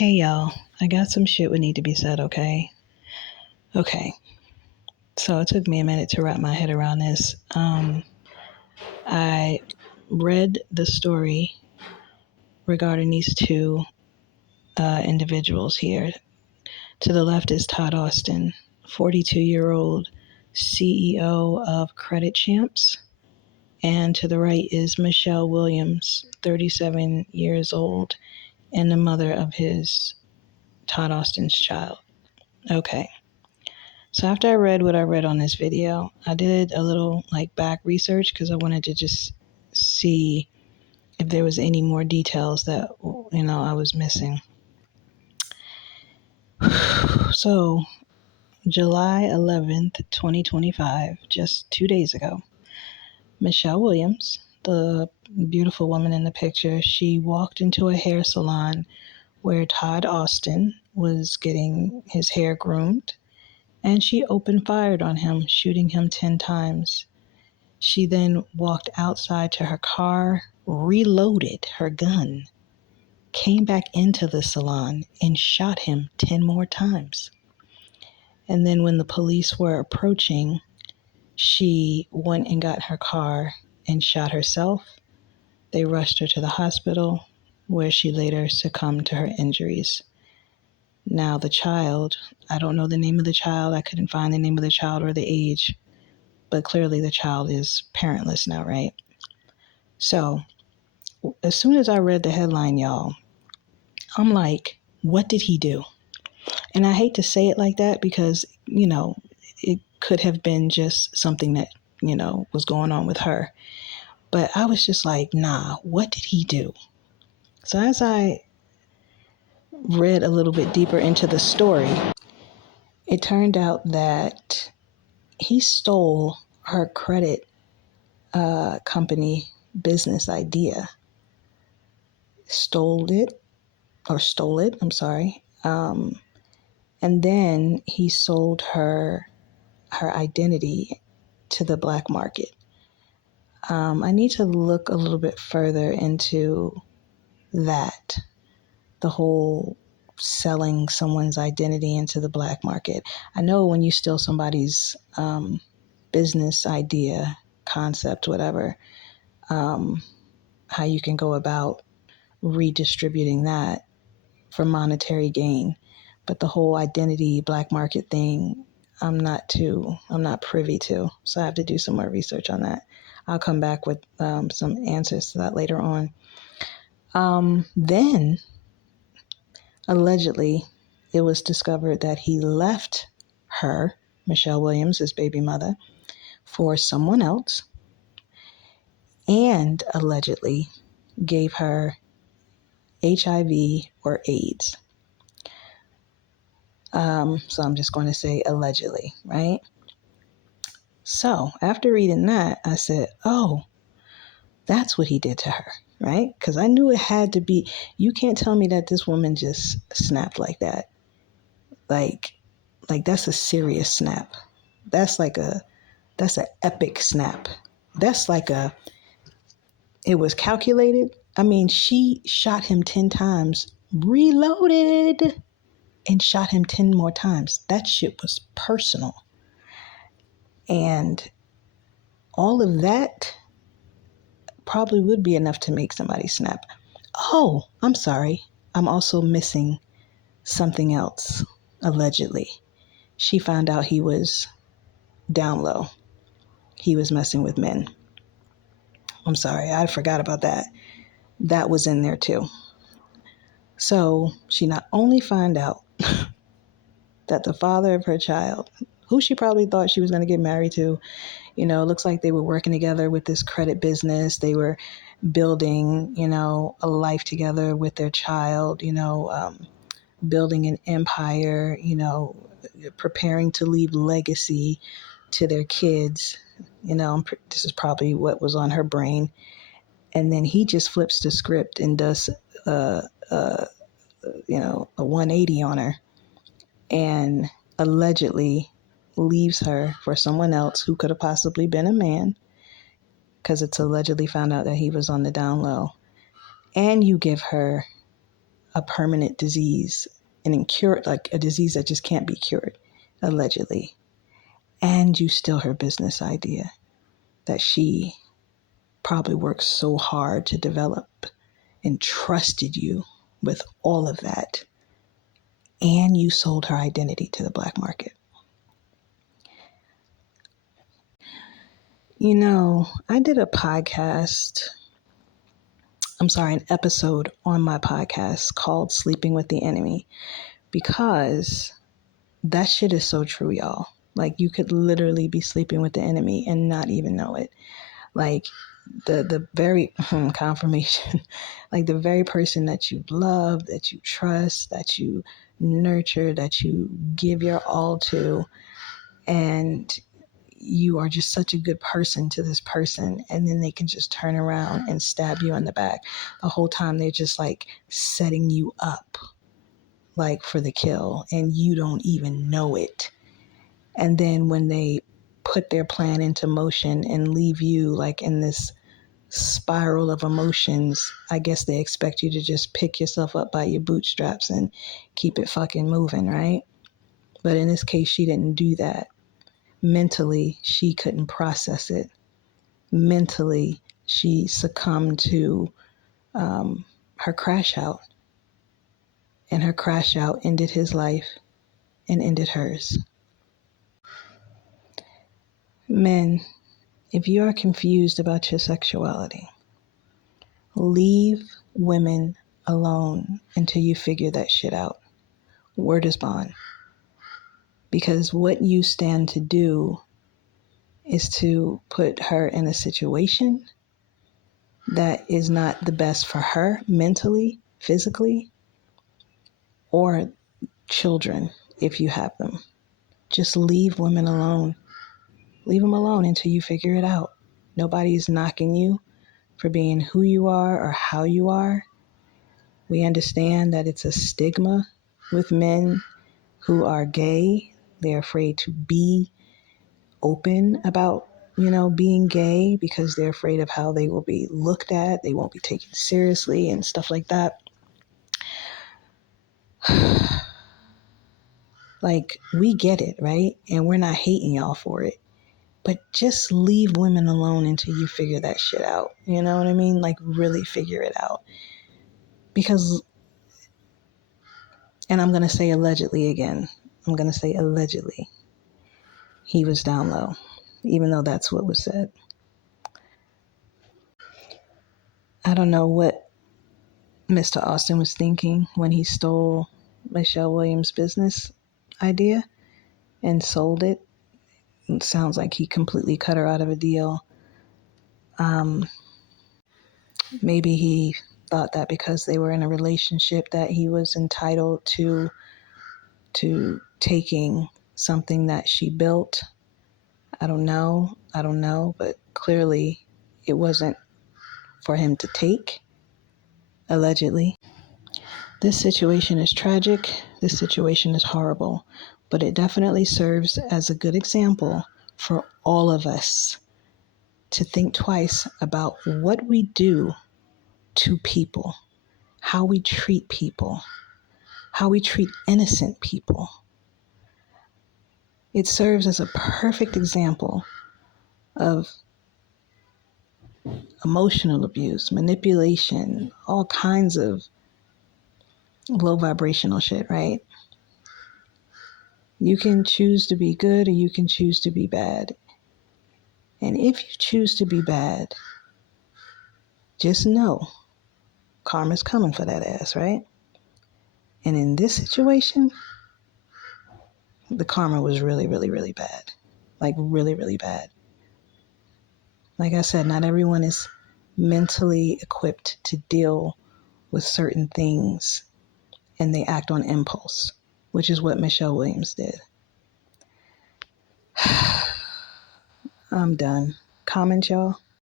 Hey y'all, I got some shit would need to be said, okay? Okay, so it took me a minute to wrap my head around this. I read the story regarding these two individuals here. To the left is Todd Austin, 42-year-old CEO of Credit Champs. And to the right is Michelle Williams, 37 years old, and the mother of his Todd Austin's child. Okay. So after I read what I read on this video, I did a little back research because I wanted to just see if there was any more details that I was missing. So July 11th, 2025, just 2 days ago, Michelle Williams, the beautiful woman in the picture, she walked into a hair salon where Todd Austin was getting his hair groomed. And she opened fire on him, shooting him 10 times. She then walked outside to her car, reloaded her gun, came back into the salon, and shot him 10 more times. And then when the police were approaching, she went and got her car and shot herself. They rushed her to the hospital, where she later succumbed to her injuries. Now the child, I don't know the name of the child. I couldn't find the name of the child or the age, but clearly the child is parentless now, right? So as soon as I read the headline, y'all, I'm like, what did he do? And I hate to say it like that because, it could have been just something that, was going on with her. But I was just like, nah, what did he do? So as I read a little bit deeper into the story, it turned out that he stole her credit company business idea. Stole it, I'm sorry. And then he sold her identity to the black market. I need to look a little bit further into that, the whole selling someone's identity into the black market. I know when you steal somebody's business idea, concept, whatever, how you can go about redistributing that for monetary gain. But the whole identity black market thing, I'm not privy to. So I have to do some more research on that. I'll come back with some answers to that later on. Then, allegedly, it was discovered that he left her, Michelle Williams, his baby mother, for someone else, and allegedly gave her HIV or AIDS. So I'm just going to say allegedly, right? So after reading that, I said, oh, that's what he did to her, right? Because I knew it had to be. You can't tell me that this woman just snapped like that. Like that's a serious snap. That's an epic snap. That's it was calculated. I mean, she shot him 10 times, reloaded, and shot him 10 more times. That shit was personal. And all of that probably would be enough to make somebody snap. Oh, I'm sorry. I'm also missing something else, allegedly. She found out he was down low. He was messing with men. I'm sorry, I forgot about that. That was in there too. So she not only found out that the father of her child, who she probably thought she was going to get married to, looks like they were working together with this credit business. They were building, a life together with their child, building an empire, preparing to leave legacy to their kids. This is probably what was on her brain. And then he just flips the script and does, a 180 on her and allegedly leaves her for someone else who could have possibly been a man, because it's allegedly found out that he was on the down low. And you give her a permanent disease, an incurable, like a disease that just can't be cured, allegedly. And you steal her business idea that she probably worked so hard to develop and trusted you with all of that. And you sold her identity to the black market. You know, I did an episode on my podcast called Sleeping with the Enemy, because that shit is so true, y'all. Like, you could literally be sleeping with the enemy and not even know it. Like, the very confirmation, like the very person that you love, that you trust, that you nurture, that you give your all to, and you are just such a good person to this person, and then they can just turn around and stab you in the back. The whole time they're just like setting you up, like for the kill, and you don't even know it. And then when they put their plan into motion and leave you like in this spiral of emotions, I guess they expect you to just pick yourself up by your bootstraps and keep it fucking moving, right? But in this case, she didn't do that. Mentally, she couldn't process it. Mentally, she succumbed to her crash out. And her crash out ended his life and ended hers. Men, if you are confused about your sexuality, leave women alone until you figure that shit out. Word is bond. Because what you stand to do is to put her in a situation that is not the best for her mentally, physically, or children if you have them. Just leave women alone. Leave them alone until you figure it out. Nobody is knocking you for being who you are or how you are. We understand that it's a stigma with men who are gay. They're afraid to be open about, being gay because they're afraid of how they will be looked at. They won't be taken seriously and stuff like that. Like, we get it, right? And we're not hating y'all for it. But just leave women alone until you figure that shit out. You know what I mean? Like, really figure it out. Because, and I'm going to say allegedly again. I'm going to say allegedly. He was down low, even though that's what was said. I don't know what Mr. Austin was thinking when he stole Michelle Williams' business idea and sold it. It sounds like he completely cut her out of a deal. Maybe he thought that because they were in a relationship that he was entitled to taking something that she built. I don't know, but clearly it wasn't for him to take, allegedly. This situation is tragic. This situation is horrible, but it definitely serves as a good example for all of us to think twice about what we do to people, how we treat people, how we treat innocent people. It serves as a perfect example of emotional abuse, manipulation, all kinds of low vibrational shit, right? You can choose to be good or you can choose to be bad. And if you choose to be bad, just know karma's coming for that ass, right? And in this situation, the karma was really, really, really bad. Like, really, really bad. Like I said, not everyone is mentally equipped to deal with certain things, and they act on impulse, which is what Michelle Williams did. I'm done. Comment, y'all.